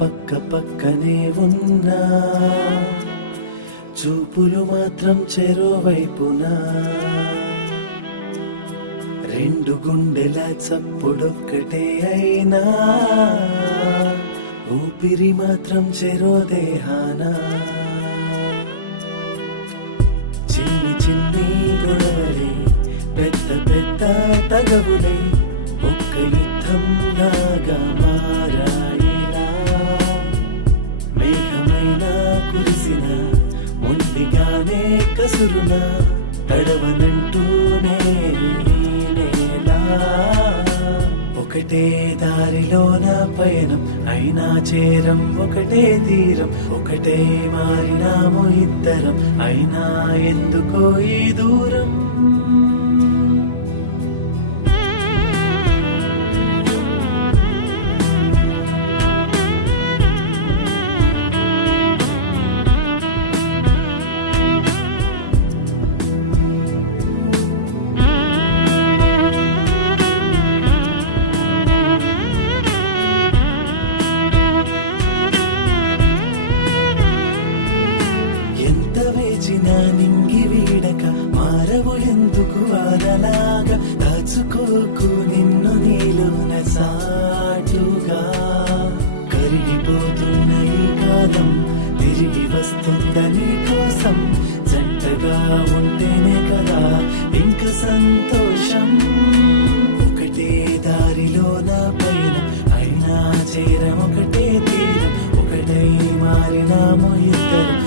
పక్క పక్కనే ఉన్నా చూపులు మాత్రం చెరోవైపునా రెండు గుండెల చప్పుడొక్కటే అయినా ఊపిరి మాత్రం చెరో దేహానా చిన్ని చిన్ని గొడవలే పెద్ద పెద్ద తగవులే ఒక్క యుద్ధం లాగా మారాయిలా మేఘమైన కురిసిన మొండిగానే కసురున తడవనంటూనే నేలా ఒకటే దారిలోన పయనం అయినా చేరం ఒకటే తీరం ఒకటే మారినాము ఇద్దరం అయినా ఎందుకో ఈ దూరం నింగి వీడక మారవు ఎందుకు వారలాగా దాచుకోకు నిన్ను నీలోన సాటుగా కరిగిపోతున్న ఈ కాలం తిరిగి వస్తుందని కోసం జంటగా ఉంటేనే కదా ఇంక సంతోషం ఒకటే దారిలోన పైన అయినా చేరం ఒకటే తీరం ఒకటై మారినాము ఇద్దరు